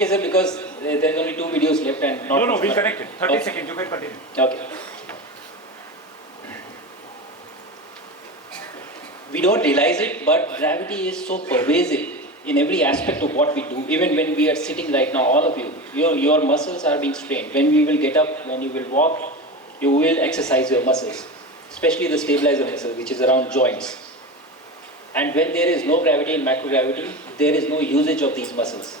Is it because there's only 2 videos left and not... No, we'll connect it. 30 seconds, you can continue. Okay. We don't realize it, but gravity is so pervasive in every aspect of what we do. Even when we are sitting right now, all of you, your muscles are being strained. When we will get up, when you will walk, you will exercise your muscles, especially the stabilizer muscle, which is around joints. And when there is no gravity in microgravity, there is no usage of these muscles.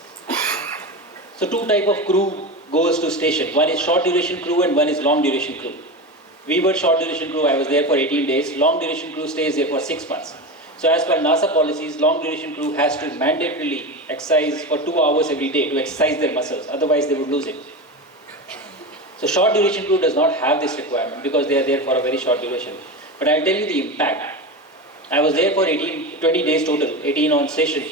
So 2 types of crew goes to station. One is short duration crew and one is long duration crew. We were short duration crew, I was there for 18 days. Long duration crew stays there for 6 months. So as per NASA policies, long duration crew has to mandatorily exercise for 2 hours every day to exercise their muscles, otherwise they would lose it. So short duration crew does not have this requirement because they are there for a very short duration. But I'll tell you the impact. I was there for 20 days total, 18 on station.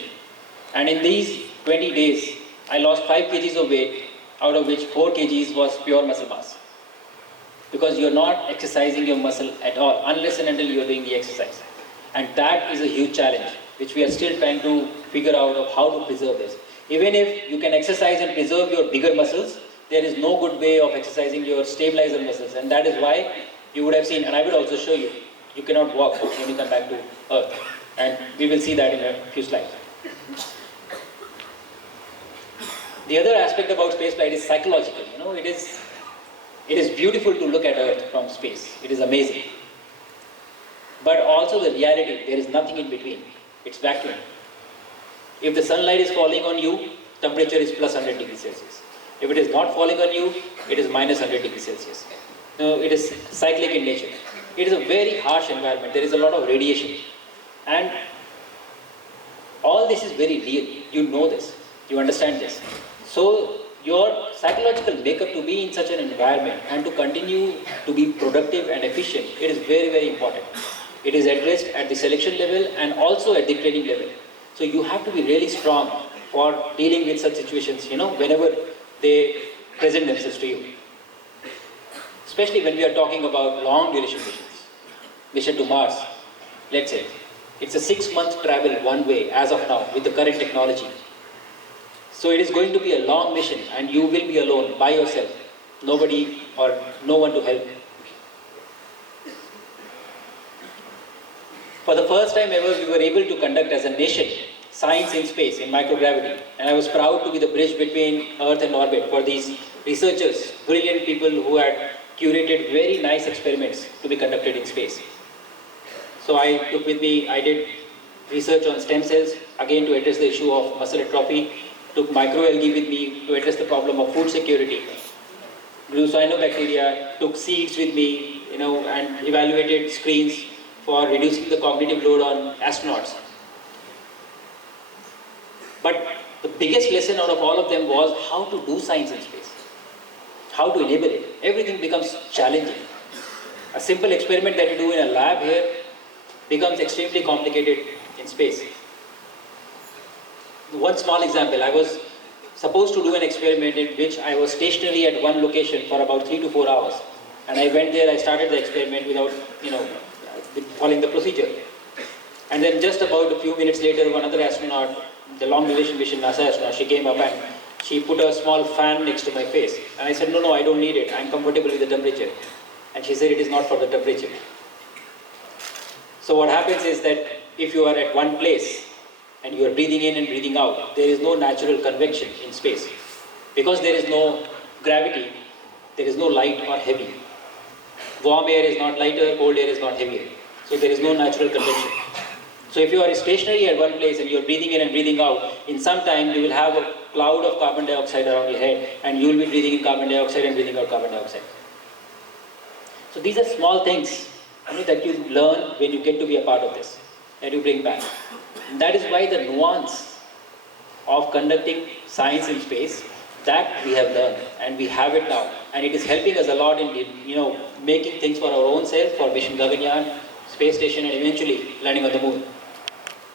And in these 20 days, I lost 5 kgs of weight, out of which 4 kgs was pure muscle mass. Because you're not exercising your muscle at all, unless and until you're doing the exercise. And that is a huge challenge, which we are still trying to figure out of how to preserve this. Even if you can exercise and preserve your bigger muscles, there is no good way of exercising your stabilizer muscles. And that is why you would have seen, and I will also show you, you cannot walk when you come back to Earth. And we will see that in a few slides. The other aspect about spaceflight is psychological. You know, it is beautiful to look at Earth from space. It is amazing. But also the reality, there is nothing in between. It's vacuum. If the sunlight is falling on you, temperature is plus 100 degrees Celsius. If it is not falling on you, it is minus 100 degrees Celsius. It is cyclic in nature. It is a very harsh environment. There is a lot of radiation. And all this is very real. You know this. You understand this. So your psychological makeup to be in such an environment and to continue to be productive and efficient, it is very, very important. It is addressed at the selection level and also at the training level. So you have to be really strong for dealing with such situations, whenever they present themselves to you. Especially when we are talking about long duration missions. Mission to Mars, let's say. It's a 6-month travel one way as of now with the current technology. So it is going to be a long mission and you will be alone by yourself. Nobody or no one to help. For the first time ever, we were able to conduct as a nation science in space, in microgravity. And I was proud to be the bridge between Earth and orbit for these researchers, brilliant people who had curated very nice experiments to be conducted in space. So I took with me, I did research on stem cells, again to address the issue of muscle atrophy. Took microalgae with me to address the problem of food security. Grew cyanobacteria, took seeds with me, and evaluated screens for reducing the cognitive load on astronauts. But the biggest lesson out of all of them was how to do science in space. How to enable it. Everything becomes challenging. A simple experiment that you do in a lab here becomes extremely complicated in space. One small example, I was supposed to do an experiment in which I was stationary at one location for about 3 to 4 hours. And I went there, I started the experiment without, following the procedure. And then just about a few minutes later, one other astronaut, the long duration mission NASA astronaut, she came up and she put a small fan next to my face. And I said, no, I don't need it. I'm comfortable with the temperature. And she said, it is not for the temperature. So what happens is that if you are at one place, and you are breathing in and breathing out, there is no natural convection in space. Because there is no gravity, there is no light or heavy. Warm air is not lighter, cold air is not heavier. So there is no natural convection. So if you are stationary at one place and you are breathing in and breathing out, in some time you will have a cloud of carbon dioxide around your head and you will be breathing in carbon dioxide and breathing out carbon dioxide. So these are small things that you learn when you get to be a part of this, that you bring back. That is why the nuance of conducting science in space, that we have learned and we have it now. And it is helping us a lot in making things for our own self, for Mission Gaganyaan, space station and eventually landing on the moon.